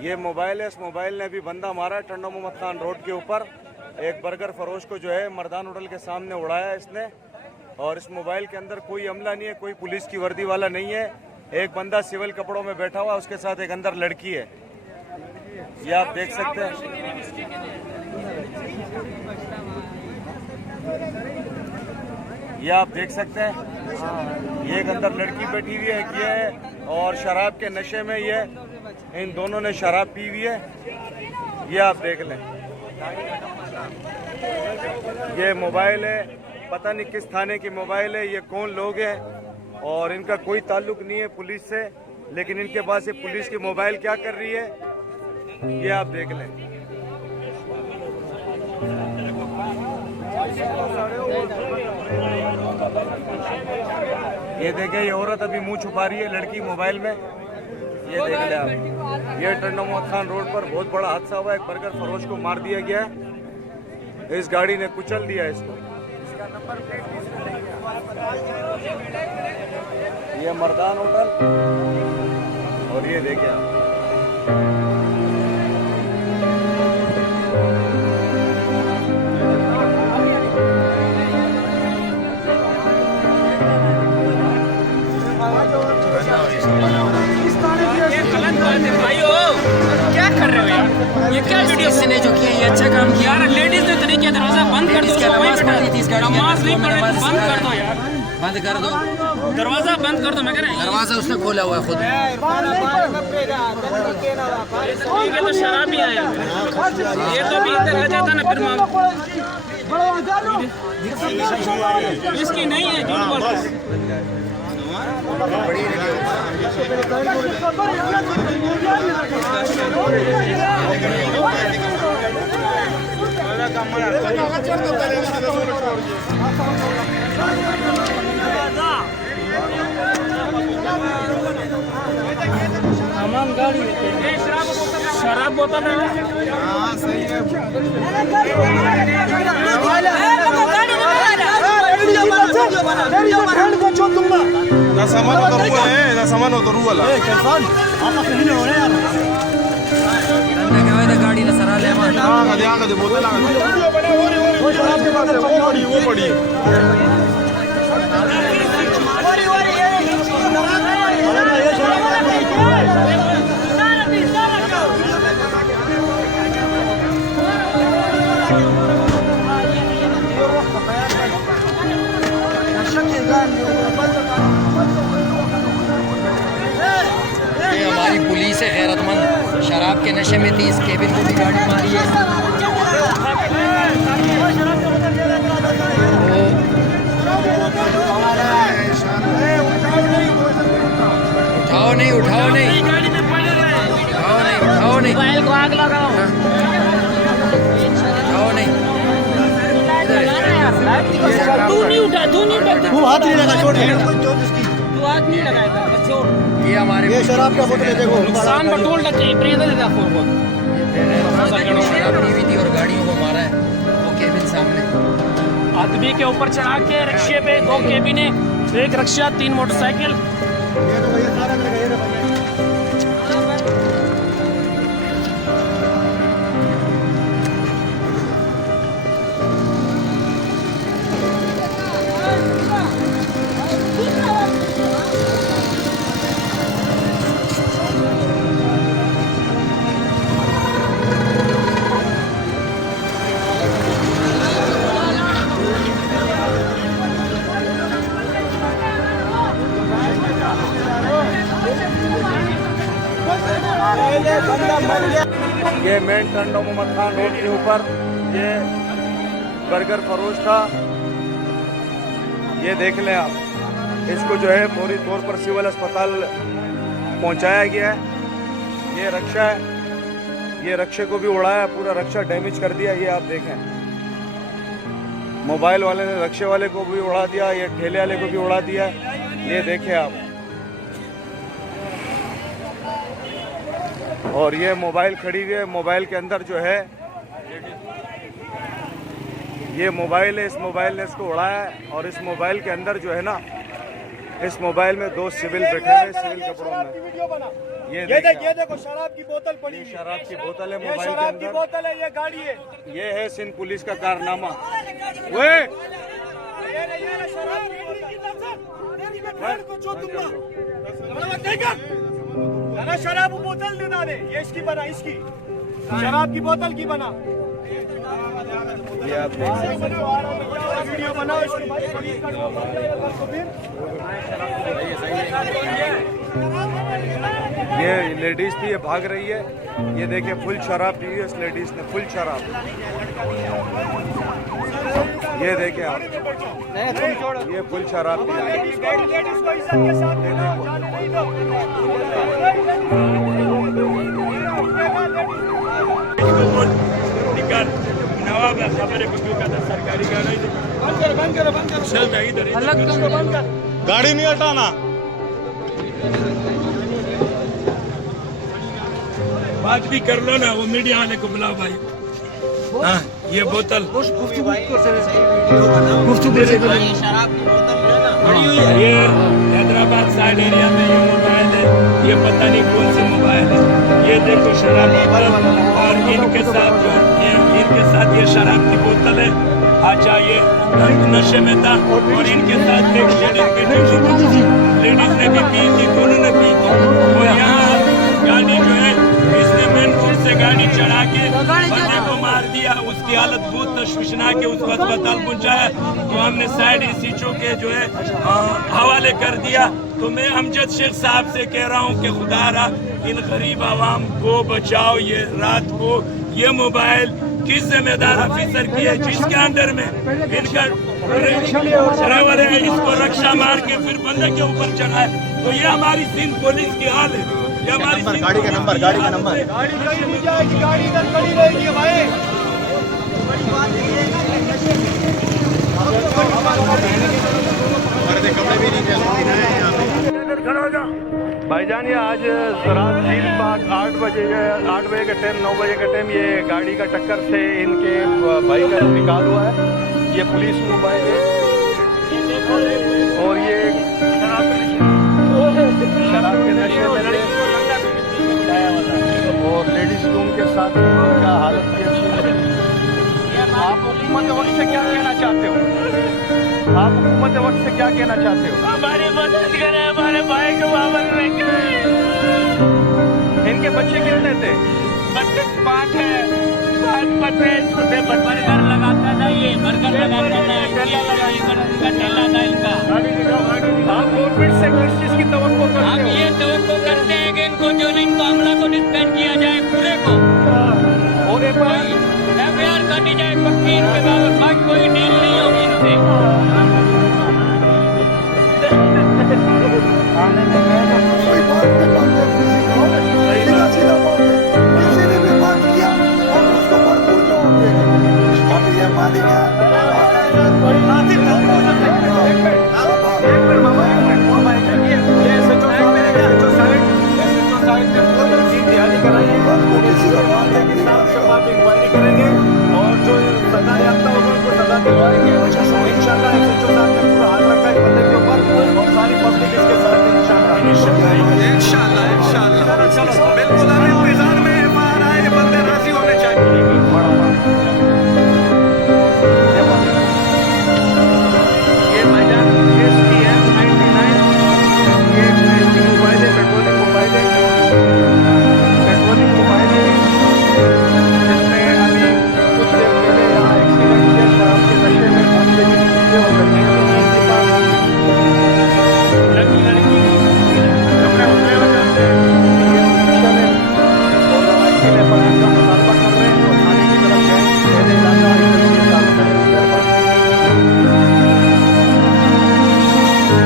ये मोबाइल है, इस मोबाइल ने अभी बंदा मारा है टंडो मोहम्मद खान रोड के ऊपर। एक बर्गर फरोश को जो है मर्दान होटल के सामने उड़ाया इसने। और इस मोबाइल के अंदर कोई अमला नहीं है, कोई पुलिस की वर्दी वाला नहीं है। एक बंदा सिविल कपड़ों में बैठा हुआ, उसके साथ एक अंदर लड़की है। ये आप देख सकते हैं, ये आप देख सकते हैं। ये एक अंदर लड़की बैठी हुई है, ये है और शराब के नशे में ये इन दोनों ने शराब पी हुई है। ये आप देख लें, ये मोबाइल है, पता नहीं किस थाने की मोबाइल है, ये कौन लोग हैं और इनका कोई ताल्लुक नहीं है पुलिस से, लेकिन इनके पास ये पुलिस की मोबाइल क्या कर रही है, ये आप देख लें। ये देखें, ये औरत अभी मुंह छुपा रही है लड़की मोबाइल में। ये देख लें आप, ये टंडो मोहम्मद खान रोड पर बहुत बड़ा हादसा हुआ है। एक बर्गर फरोश को मार दिया गया है, इस गाड़ी ने कुचल दिया इसको। ये मर्दान होटल और ये देखिए आप, क्या कर रहे हो यार? ये क्या वीडियो ने जो किया, ये अच्छा काम किया यार। लेडीज ने तो नहीं किया, दरवाजा बंद कर दो। नमाज पढ़ रही थी, नमाज नहीं पढ़ रही, बंद कर दो यार, बंद कर दो, दरवाजा बंद कर दो। मैं कह रहा हूं दरवाजा उसने खोला हुआ है खुद। ये तो शराब ही आया, ये तो भी इधर आ जाता ना फिर मांग। इसकी नहीं है, झूठ बोल रहा है। शराब बोतल है। हाँ सही है। सामान उतरू वाला गाड़ी ने सरा ले बोतल वो पड़ी ये हमारी पुलिस है गैरतमंद, शराब के नशे में थी, इस केबिन को भी गाड़ी मारी है। उठाओ नहीं, उठाओ नहीं, उठाओ नहीं, उठाओ नहीं, मोबाइल को आग लगाओ, उठाओ नहीं। तू नहीं उठा, तू नहीं उठा, तू हाथ नहीं लगा, छोड़ तू हाथ नहीं लगाएगा, बस छोड़। ये हमारे ये शराब का बोतल है, देखो नुकसान बटोल लगते हैं, प्रिय देता है शराब पी हुई थी और गाड़ियों को मारा है, वो केबिन सामने। आदमी के ऊपर चढ़ा के रिक्शे पे 2 केबिने, 1 रिक्शा, 3 मोटरसाइकिल। ये तो भैया सारा मिल गया भैया। ये मेन टंडो मोहम्मद खान रोड के ऊपर ये बर्गर फरोश था। ये देख लें आप, इसको जो है फौरी तौर पर सिविल अस्पताल पहुंचाया गया है। ये रक्षा है, ये रक्षे को भी उड़ाया, पूरा रक्षा डैमेज कर दिया। ये आप देखें, मोबाइल वाले ने रक्षे वाले को भी उड़ा दिया, ये ठेले वाले को भी उड़ा दिया। ये देखें आप, और ये मोबाइल खड़ी हुई है। मोबाइल के अंदर जो है ये मोबाइल है, इस मोबाइल ने इसको उड़ाया है। और इस मोबाइल के अंदर जो है ना, इस मोबाइल में 2 सिविल बैठे हुए सिविल कपड़ों में। ये देखो शराब की बोतल पड़ी ये है। शराब की बोतल है ये मोबाइल के शराब की अंदर। बोतल है, ये गाड़ी है। ये है सिंध पुलिस का कारनामा। ये शराब की बोतल शराब बोतल देना दे, ये इसकी बना, इसकी शराब की बोतल की बना। ये आप देख सकते वीडियो बनाओ इसकी। हैं। ये लेडीज थी, ये भाग रही है। ये देखिए फुल शराब पी है इस लेडीज ने, फुल शराब। ये देखिए आप, ये फुल शराब पी है। लेडीज को इज्जत के साथ देना, जाने नहीं दो। गाड़ी नहीं हटाना। बात भी कर लो ना, वो मीडिया वाले को बुलाओ भाई। हाँ, ये बोतल ये हैदराबाद साइड एरिया में ये मोबाइल है, ये पता नहीं कौन सी मोबाइल है। ये देखो शराब बोतल, और इनके साथ ये शराब की बोतल है। अच्छा, ये नशे में था, और इनके साथ एक लेडीज ने भी पी थी, दोनों ने पी थी। और यहाँ गाड़ी जो है, इसने मेन रोड से गाड़ी चढ़ा के बंदे को मार दिया। उसकी हालत बहुत तशवीशनाक है, उसको अस्पताल पहुंचाया, तो हमने साइड एसएचओ के जो है हवाले कर दिया। तो मैं अमजद शेख साहब से कह रहा हूं कि खुदारा इन गरीब आवाम को बचाओ। ये रात को ये मोबाइल किस जिम्मेदार ऑफिसर की है, जिसके अंडर में इनका ड्राइवर है, इसको रक्षा मार के फिर बंदे के ऊपर चढ़ाए। तो ये हमारी सिंध पुलिस की हाल है। ये हमारी गाड़ी का नंबर गाड़ी कहीं नहीं जाएगी, गाड़ी इधर खड़ी रहेगी भाई। भाईजान, ये आज रात झील बाग 8 बजे का टाइम, 9 बजे का टाइम, ये गाड़ी का टक्कर से इनके भाई का निकाल हुआ है। ये पुलिस मोबाइल है, और ये शराब के नशे में थे, और लेडीज रूम के साथ उनका हालत भी अच्छी है। आप हुकूमत वक्त से क्या कहना चाहते हो? आप हुकूमत वक्त से क्या कहना चाहते हो? हमारी मदद करें, हमारे भाई को वापस लेके आए। इनके बच्चे कितने थे? बच्चे 5 है, 5 बच्चे छोटे बर्गर लगाता था, ये बर्गर लगाता था, ठेला था इनका। आप गवर्नमेंट से किस चीज़ की तवक्को करते हम हो? ये तवक्को करते हैं कि इनको जो इनको हमला को डिस्पेंड किया जाए पूरे को, और एक बार FIR काटी जाए पक्की इनके बाबत, बाकी कोई डील नहीं होगी इनसे।